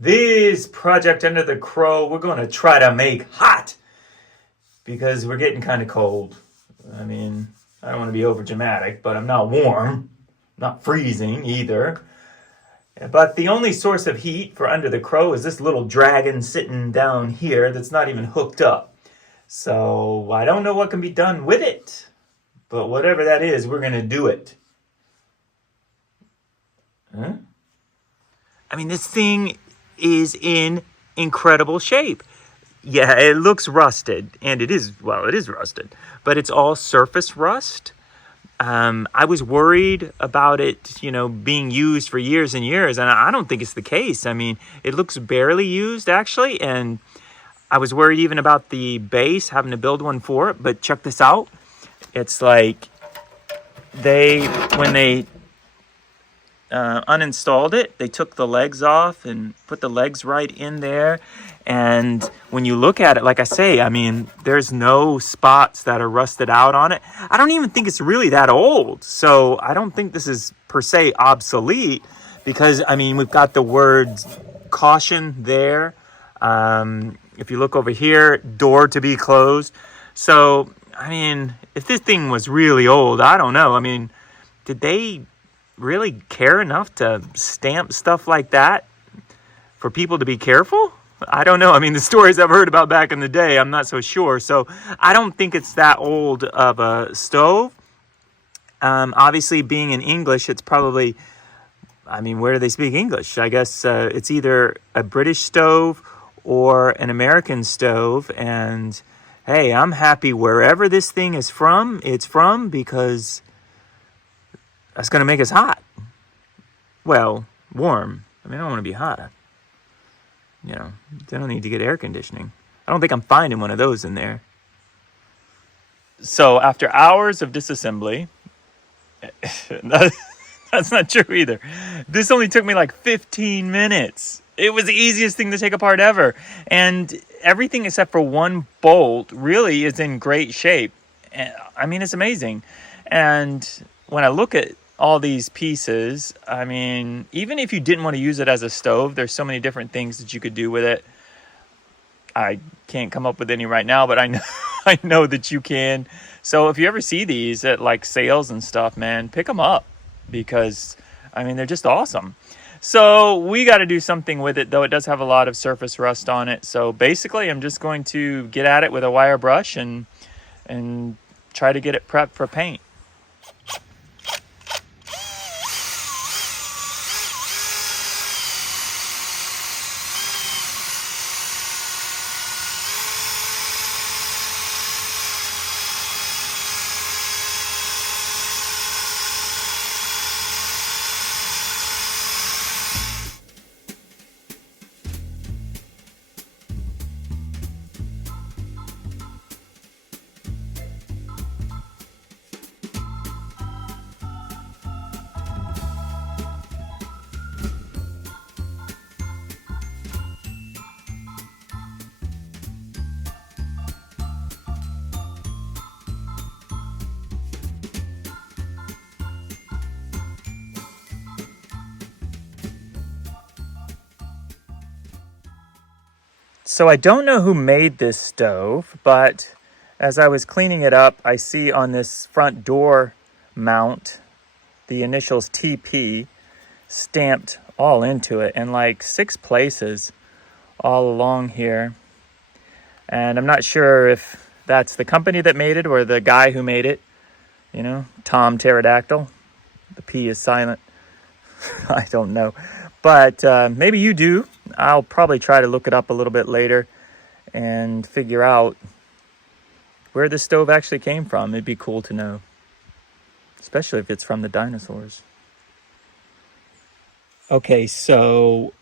This project under the crow, we're going to try to make hot because we're getting kind of cold. I mean, I don't want to be over dramatic, but I'm not warm, not freezing either. But the only source of heat for under the crow is this little dragon sitting down here that's not even hooked up. So I don't know what can be done with it, but whatever that is, we're going to do it. Huh? I mean, this thing is in incredible shape. Yeah, it looks rusted, and it is rusted, but it's all surface rust. I was worried about it, being used for years and years, and I don't think it's the case. I mean, it looks barely used, actually, and I was worried even about the base, having to build one for it, but check this out. It's like when they uninstalled it, they took the legs off and put the legs right in there. And when you look at it, like I say, I mean, there's no spots that are rusted out on it. I don't even think it's really that old. So I don't think this is per se obsolete because, I mean, we've got the words caution there. If you look over here, door to be closed. So, I mean, if this thing was really old, I don't know. I mean, did they really care enough to stamp stuff like that for people to be careful? I don't know. I mean, the stories I've heard about back in the day, I'm not so sure. So I don't think it's that old of a stove. Obviously, being in English, it's probably, I mean, where do they speak English? I guess it's either a British stove or an American stove. And hey, I'm happy wherever this thing is from, it's from, because that's going to make us hot. Well, warm. I mean, I don't want to be hot. They don't need to get air conditioning. I don't think I'm finding one of those in there. So after hours of disassembly, that's not true either. This only took me like 15 minutes. It was the easiest thing to take apart ever. And everything except for one bolt really is in great shape. I mean, it's amazing. And when I look at all these pieces, I mean, even if you didn't want to use it as a stove, there's so many different things that you could do with it. I can't come up with any right now, but I know that you can. So if you ever see these at like sales and stuff, man, pick them up because, I mean, they're just awesome. So we got to do something with it, though. It does have a lot of surface rust on it. So basically, I'm just going to get at it with a wire brush and try to get it prepped for paint. So I don't know who made this stove, but as I was cleaning it up, I see on this front door mount the initials TP stamped all into it in like 6 places all along here. And I'm not sure if that's the company that made it or the guy who made it. Tom Pterodactyl. The P is silent. I don't know. But maybe you do. I'll probably try to look it up a little bit later and figure out where this stove actually came from. It'd be cool to know, especially if it's from the dinosaurs. Okay, so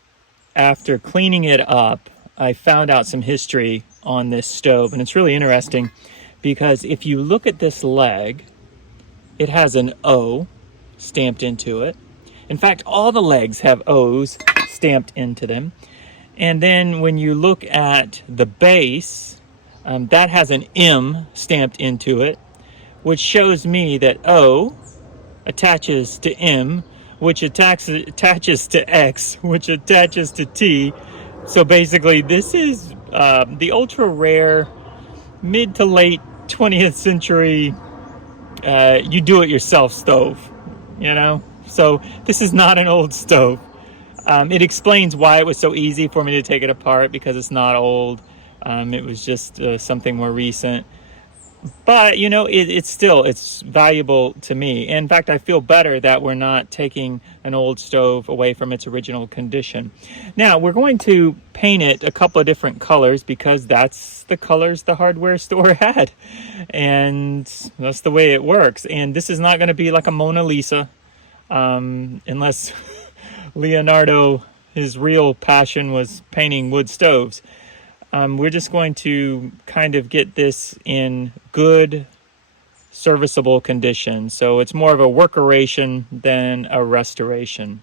after cleaning it up, I found out some history on this stove, and it's really interesting because if you look at this leg, it has an O stamped into it. In fact, all the legs have O's stamped into them. And then when you look at the base, that has an M stamped into it, which shows me that O attaches to M, which attaches to X, which attaches to T, So basically, this is the ultra rare mid to late 20th century you do it yourself stove, you know? So this is not an old stove. It explains why it was so easy for me to take it apart, because it's not old. It was just something more recent. But, you know, it's valuable to me. In fact, I feel better that we're not taking an old stove away from its original condition. Now, we're going to paint it a couple of different colors because that's the colors the hardware store had. And that's the way it works. And this is not going to be like a Mona Lisa, unless Leonardo, his real passion was painting wood stoves. We're just going to kind of get this in good, serviceable condition. So it's more of a workeration than a restoration.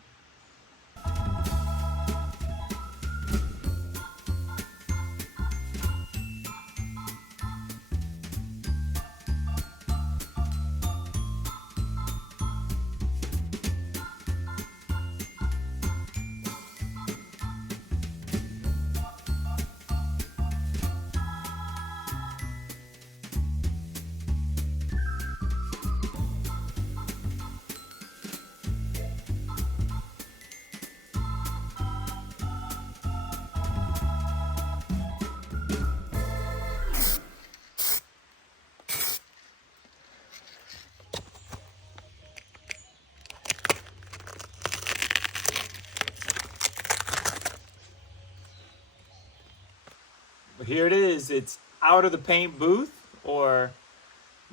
Here it is. It's out of the paint booth, or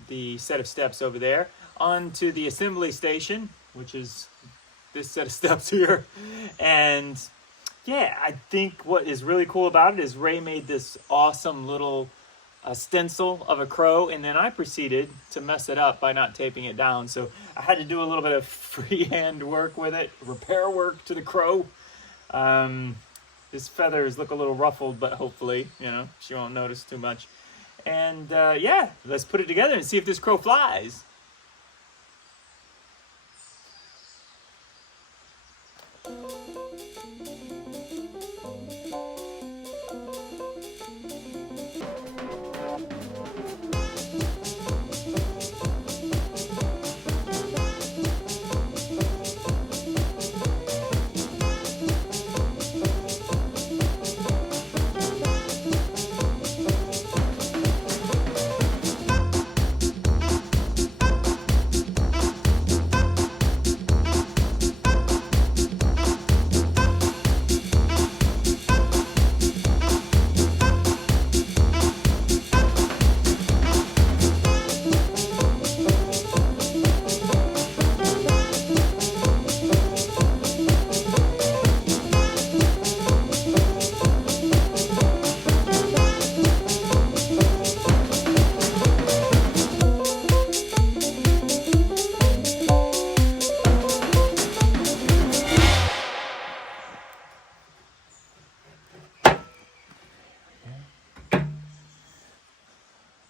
the set of steps over there, onto the assembly station, which is this set of steps here. And yeah, I think what is really cool about it is Ray made this awesome little stencil of a crow, and then I proceeded to mess it up by not taping it down. So I had to do a little bit of freehand work with it, repair work to the crow. His feathers look a little ruffled, but hopefully, you know, she won't notice too much. And yeah, let's put it together and see if this crow flies.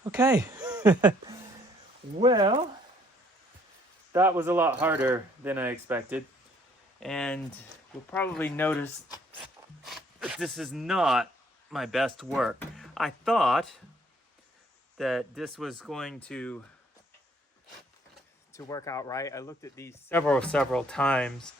Okay. Well, that was a lot harder than I expected. And you'll probably notice that this is not my best work. I thought that this was going to work out right. I looked at these several times,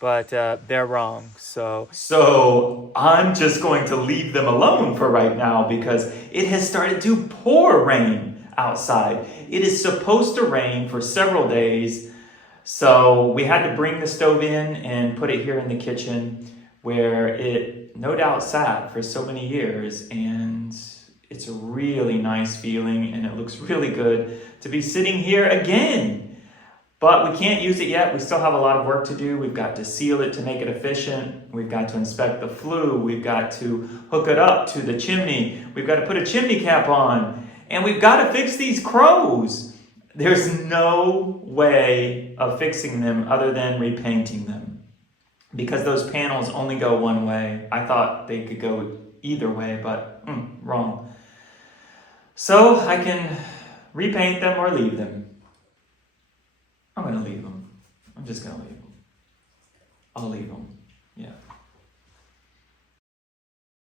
but they're wrong. So I'm just going to leave them alone for right now because it has started to pour rain outside. It is supposed to rain for several days. So we had to bring the stove in and put it here in the kitchen where it no doubt sat for so many years, and it's a really nice feeling and it looks really good to be sitting here again. But we can't use it yet. We still have a lot of work to do. We've got to seal it to make it efficient. We've got to inspect the flue. We've got to hook it up to the chimney. We've got to put a chimney cap on. And we've got to fix these crows. There's no way of fixing them other than repainting them, because those panels only go one way. I thought they could go either way, but wrong. So I can repaint them or leave them. I'm going to leave them. I'm just going to leave them. I'll leave them. Yeah.